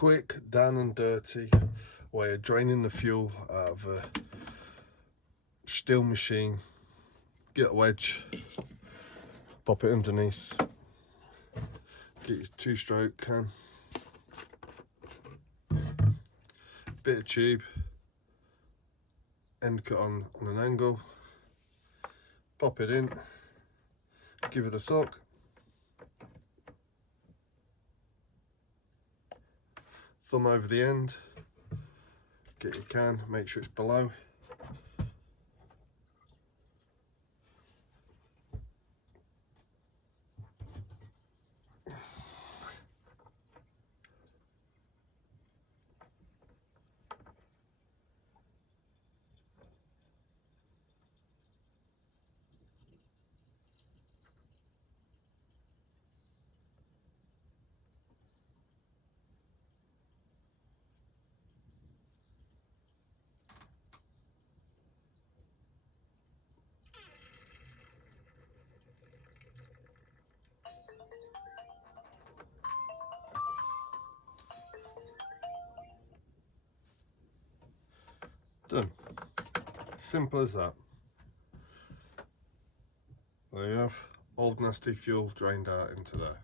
quick, down and dirty way of draining the fuel out of a steel machine. Get a wedge, pop it underneath, get your 2-stroke can, bit of tube, end cut on an angle, pop it in, give it a suck, thumb over the end, get your can, make sure it's below. Done. Simple as that. There you have old nasty fuel drained out into there.